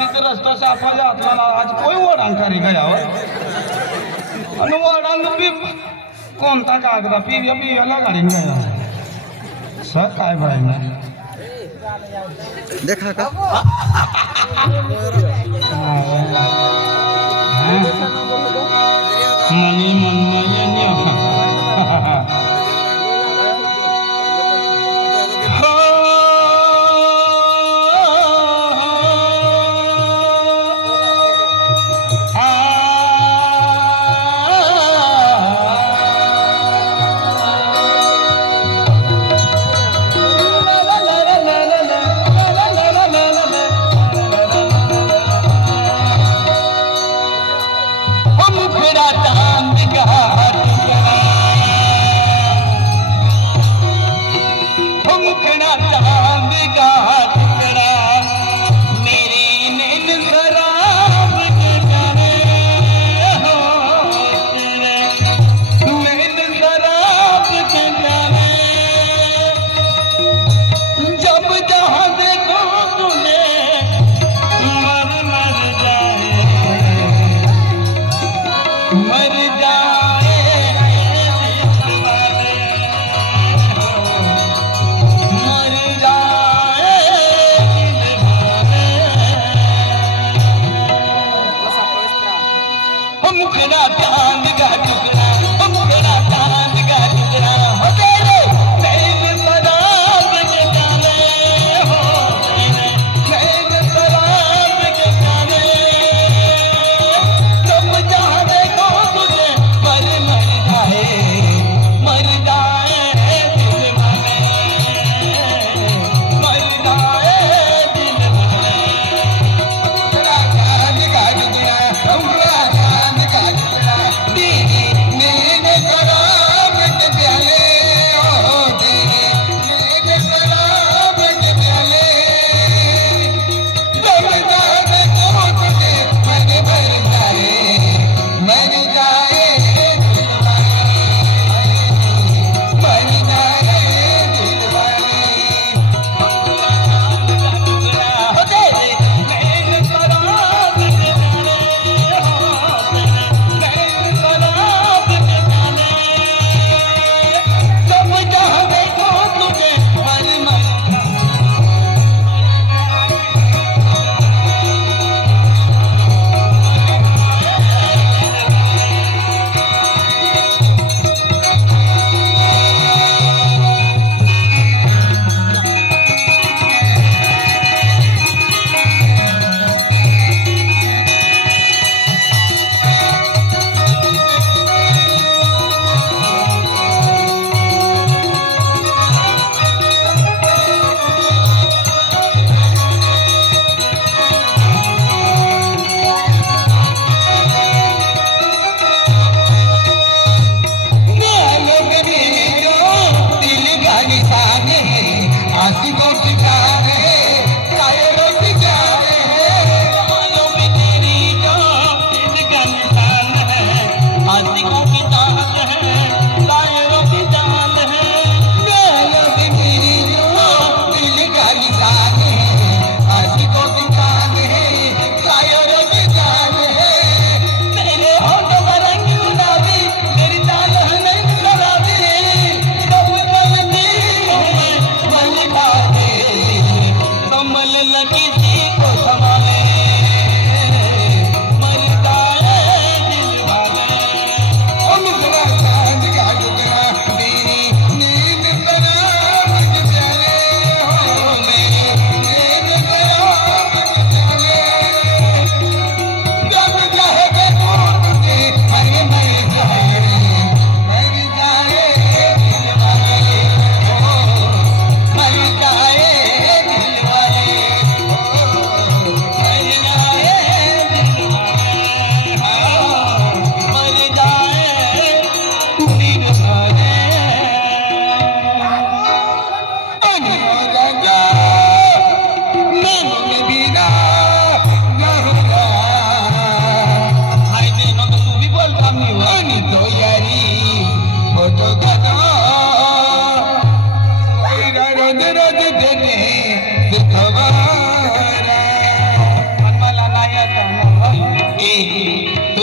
तिथे रस्ता साफाच्या हातला आज कोई वडांग करी गयावर आणि वडांग बी कोणता कागदा पिव्याला गाडीन गया सर काय भाई ना देखा का मनी मनमयनी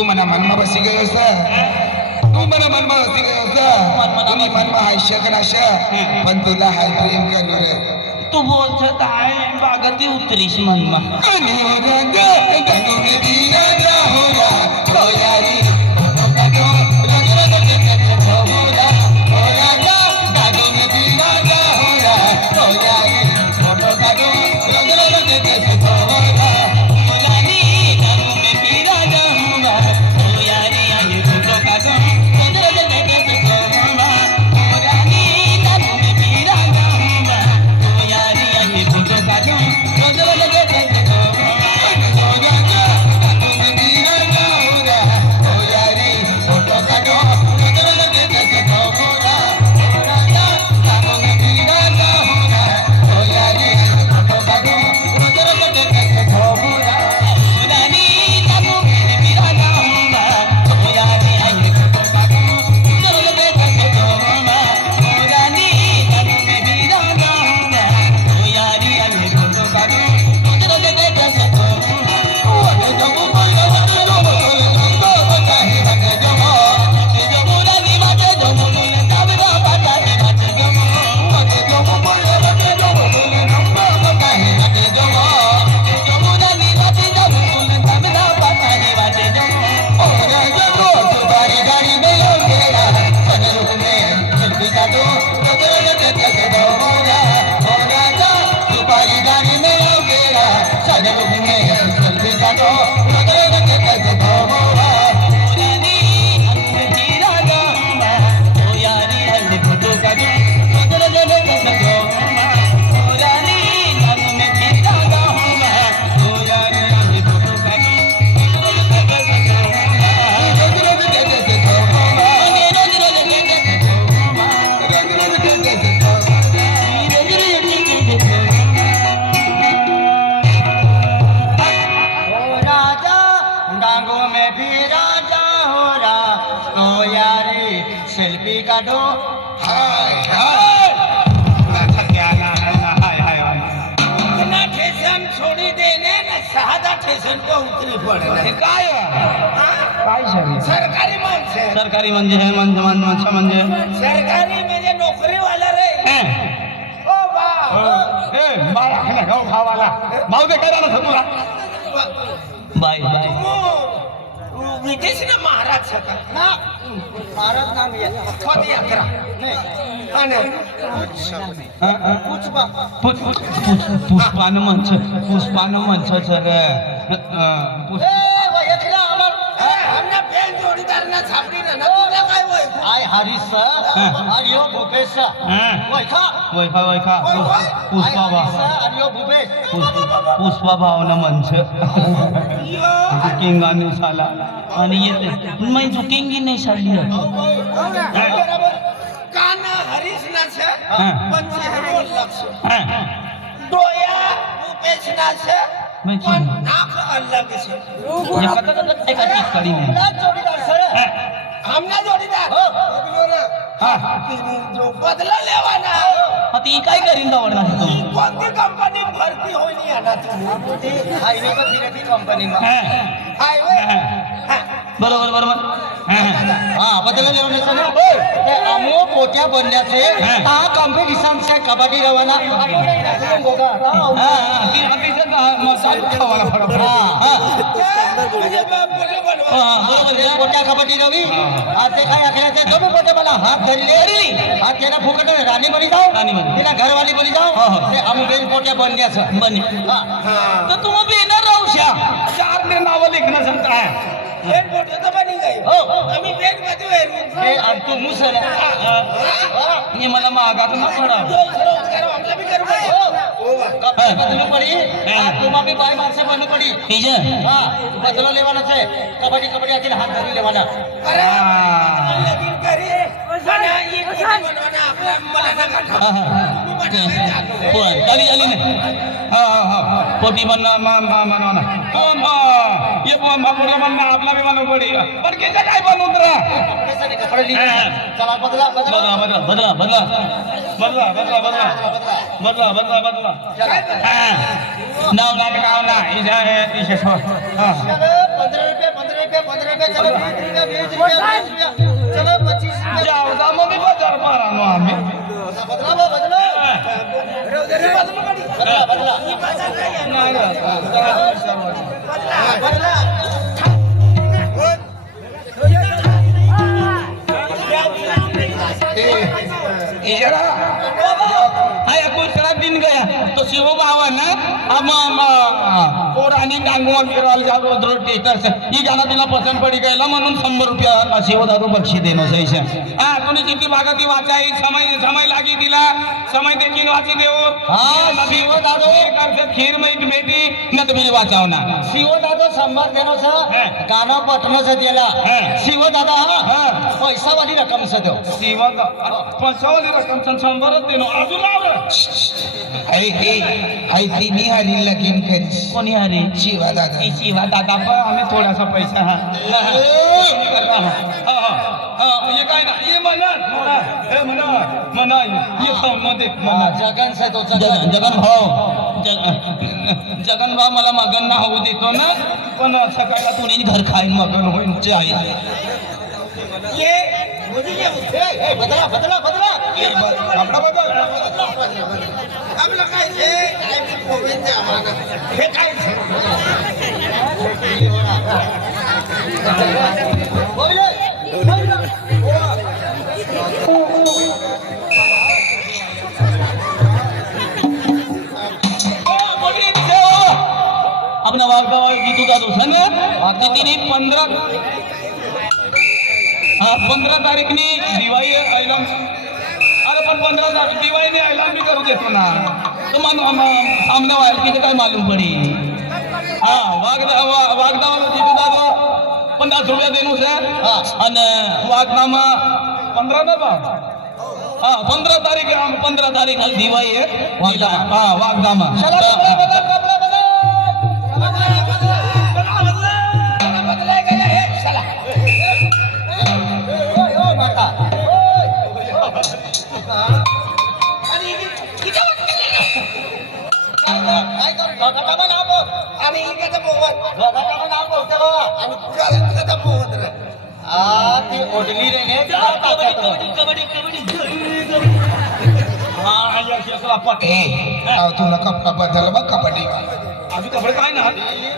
मला मनमा बसी गयो तू मला मनमा बसी गयो तुम्ही मनमा हाय शकनाश पण तुला हाय प्रेम करलो रे तू बोलत आहे बागती उतरीस मनमा सेल्फी काढो हाय ना ठेसन छोड़ी देने ना साधा ठेसन तो उतरी पडे काय काय सरकारी माणसे सरकारी म्हणजे म्हणजे सरकारी म्हणजे नोकरीवाला रे ओ बा ए मला खाला गाव खावाला भाऊ दे करा ना तुला बाय बाय विदेश ना महाराज सका ना महाराज नाम ये पद यात्रा पुष्पान मंच सर हमने पेन जोड़ीदार ना छापड़ी ना तुला काय होय आय हरीश आर्यो भूपेश वैखा पुष्पा भावना मंच झुकेंगा साला आणि येते मैं झुकेंगी नाही साली बराबर काना हरीश ना छे पंचे हेरो लक्ष डोया भूपेश ना छे पण नाक अलग छे ये कत एका टिक कडी नाही जोड़ीदार सर हमने जोड़ीदार जो बदला लेवाना आता काय करीन दवडला तू कोणती कंपनी भरती होईनी आहे ना तुम्ही हायवे पर फिरती कंपनी में हायवे बरोबर बदला लेवाना सर ते अमो पोट्या बनण्याचे हा कॉम्पिटिशन से कबड्डी रवाना पोट्या कबड्डी रवी आज ते काय आखल्याचे दोन पोटे मला हात धरले हात त्याला फुकट राणी बनी जाऊ तिला घरवाली बनी जाऊ ते आम्ही बेन पोट्या बनण्याचं बने तर तुम्ही बेनर राहूशा चार ने नाव लिखणं सांगता है बेन पोटे तो बनी गई हो आम्ही बेन मध्ये वेरू ए आणि तू मुसर ये मला मागातून पडा हमला भी करू कपड़े बदलू पड़ी तुम भी बाई मार से बनू पड़ी ठीक है हां बदलो लेवाना से कबड्डी कबड्डी आखिर हात धरी लेवाना अरे लगीन करी आणि ये बनवाना आपल्या मला पण आली नाही पोटी बनवाना तो ये बापूला म्हणणं आपला भी बनवू पडी पण किती काय बनवून रा कपडे चला बदला बदला नाव नाटक आवना इशे 15 रुपये रुपया 15 रुपया चलो 20 रुपया 20 रुपया चलो 25 रुपया जाऊ जा मग मी बाजार मारानो आम्ही बदला बदला बदला बदला नाही बदला इजरा आया कुठला दिन गया तो शिव बाबा ना पोरानी डांगोल फिरवाल जातो रोटी तर ही गाना तिला पसंत पडी गयला म्हणून 100 रुपया शिव दादू बक्षी देणं सैसे हा तुम्ही किती भागा ती वाचाई समय लागी तिला समय देखील वाची देऊ हा शिव दादू करते खीर में बेटी न तुम्ही वाचावना शिव दादा संभार देणं गाणं पटणं दिला शिव दादा पैसा वाली रक्कम देव शिव पैसावाली रक्कम 100 देणं अजून लावलं आई ती निहारी लगीन करीस कोणी हरी शिवा दादा शिवा दादा पण आम्ही थोडासा पैसा ये काय ना ये म्हणा ये मध्ये जगन से तो जगन भाऊ मला मगन ना होऊ देतो ना पण सकाळला कुणी घर खाईन मगन होईल आहे ये बदला बदला बदला आपला बदल आपलं काय हे काय अपना वागदावा जीतू दादू संग तिने 15 तारीखनी दिवाळी ऐलाम अरे पण 15 तारीख दिवाळीने ऐलाम भी करू देतो ना तो आमना वाळकीचं काय मालूम पडी हा वागदावा जीतू दादू 50 रुपया देणू सर आणि वागनामा 15 ना बा 15 तारीख दिवाळी आहे वागदामा ओढली रे तुला कपडा बदल बघ कबड्डी अजून कपडे काय ना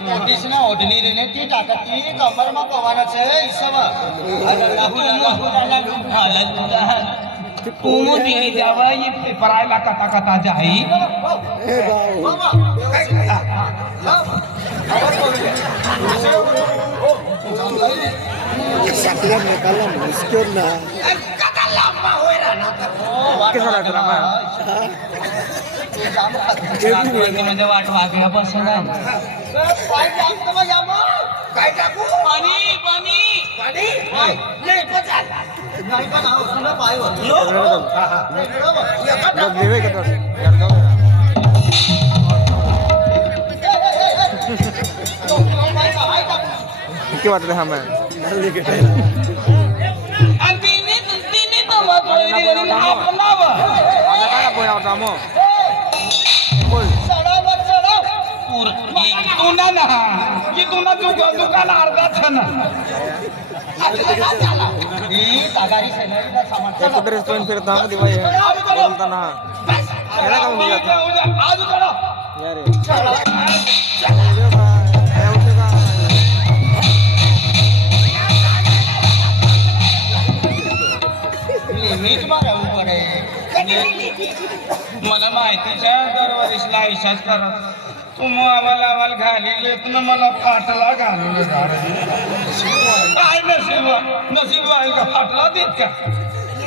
नोटीस ना ओढली रे ती टाकत ती कमर मग पवानाच हिस्सा कुमुदी जावा ये परायला कथा कथा जाई म्हणजे वाट वागल्या बसला काय टाकू पाणी पाणी नाही पण पायवर किती वाटत हा मॅम काय मग दुकान अर्धा ना रेस्टॉरंट फिरता दिवाळी बोलताना मला माहितीच्या दरवर्षीला आयुष्यात करा तुम्ही आम्हाला घाली ना मला फाटला घालून काय नशीब आहे का फाटला देत का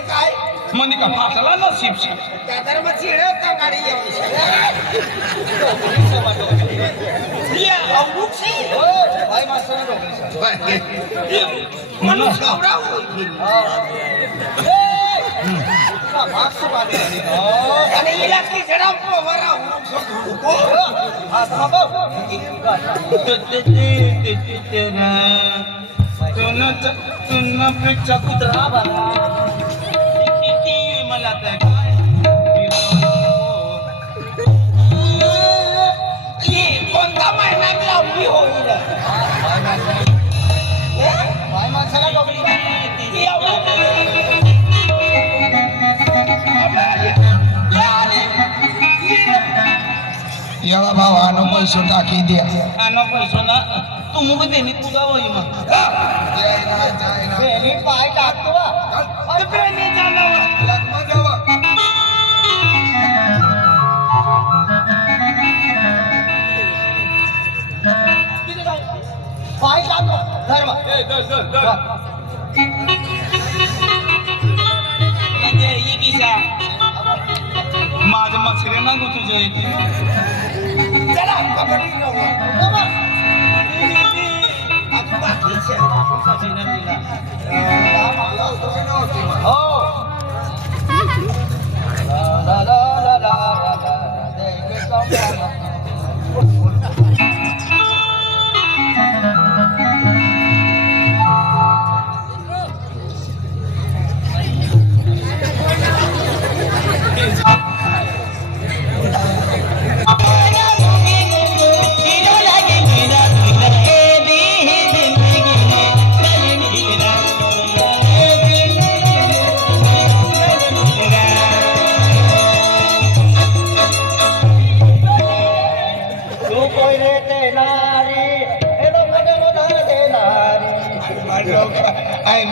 काय म्हणजे का फाटला नशीब तर मग चिडत का गाडी पेक्षा कुत्रा मला कोणता महिन्यात लावली होईल एवढा भावानं पैसे टाकी द्या आना पैसो ना तू मुग देणे तुझा होई मग बेनी पाय टाकतो ते बेनी जाणार पाय टाकतो धर्म म्हणजे ये किसा माझं मछरे ना गो तुझे चला कबड्डी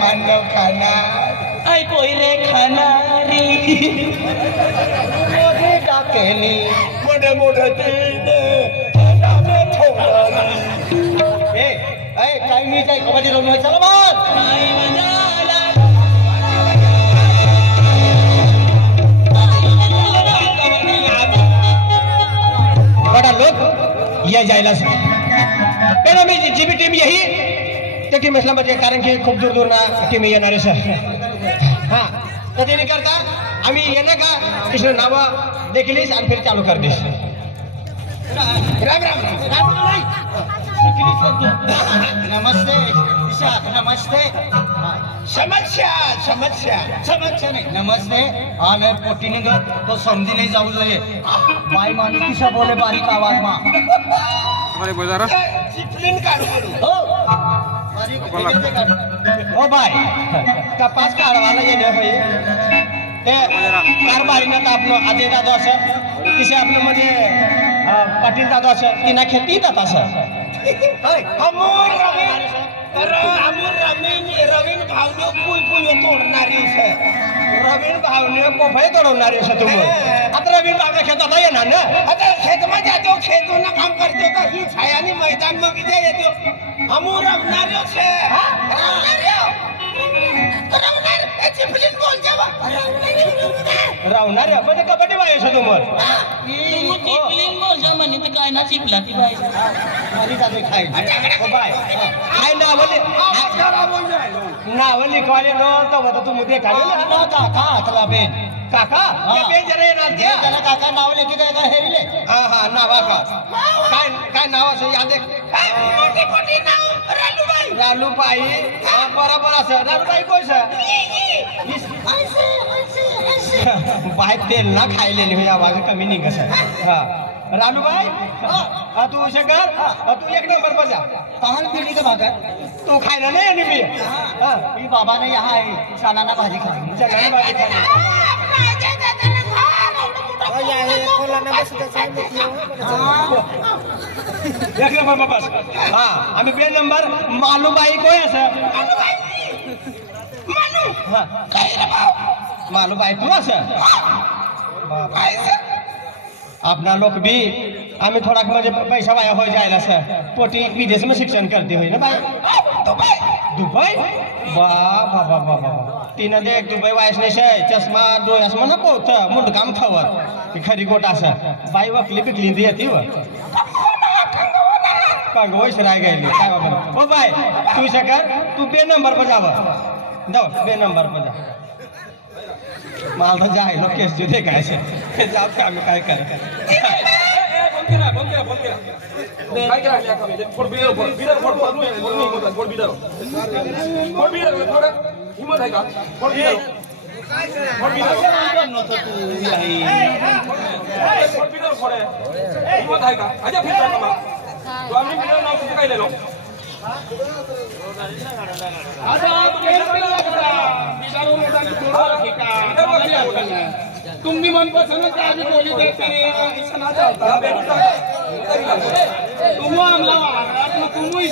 मांडव खाना आई कोई रे खाणारी मोठी टाकेली मोठे मोठे काय मी काय कबड्डी रमलोय चला मग बड़ा लोग ये जायला पहिला मी जी बी टीम यही त्या टीम असल्यामध्ये कारण की खूप दूर दूर ना टीम येणार आहे सर हां तर ते करता आम्ही येणे का कृष्ण नावं देखील आणि फिर चालू कर देस राम राम राम नमस्ते ईशा नमस्ते समस्या समस्या समस्या नाही नमस्ते आणि पोटीने तो समजी नाही जाऊ જોઈએ बाई माणूस किसा बोले बारीक आवाज मा हमारे बाजार चिपलिन काढू हो बारीक ओ बाय कपास काढवायला येणे होई ते कारभारीनं तर आपलं आजे दादा असं तिथे आपलं म्हणजे पाटील दादा असं तिना खेती येतात असं अमोल रवीन भावने पुल तोडणारी रवीन भावने पोफळे तोडवणारी असं तुम्ही आता रवीन भावने शेतात येणार ना आता शेतमध्ये जातो खेतून काम करतो तर ही छायानी मैदान मग इथे येतो अमोल रवणाऱ्यो छे रावणार म्हणजे कबड्डी बाय असं तुम्हाला काय ना शिकला ती बाई काय नाव लिखवाले नो तर तुम्ही देखाले काका हातला बेन काका बेन जरा येणार त्याला काका नाव लेखी काय हेरिले हा हा नावा का काय काय नाव असं याद रालूबाई बरोबर असं रालूबाई कोण बाय तेल ना खायलेली म्हणजे आवाज कमी निघस हा रालूबाई तू शंकर तू एक नंबर पर जा तहान पिढी का भाकर तू खायला नाही आणि मी बाबा नाही हा आहे चणाना भाजी खाली चणाना भाजी खाली एक नंबर बस हा आम्ही बे नंबर मालूबाई कोय असं मालूबाई तू असं अपना लोग भी आम्ही थोड़ा म्हणजे पैसा वाया हो जाएगा सर पोटी विदेश में शिक्षण करते हुए ना भाई दुबई वाह बाबा बाबा तीन देख दुबई वायस नाही शे चष्मा डोळ्यास म्हणा पोहत मुंडकाम खवर खरी गोट असं बाई वकली पिकली येते व कंगोश राय गेली काय बाबा ओ बाय तू शकर तू बे नंबर पर जाव जाओ बे नंबर पर जा मला जाय लो केस जो दे काय जाऊ का आम्ही काय कर तुम्ही मनपसंद का आम्ही बोली देते तुम आमला तुम्ही तुम्ही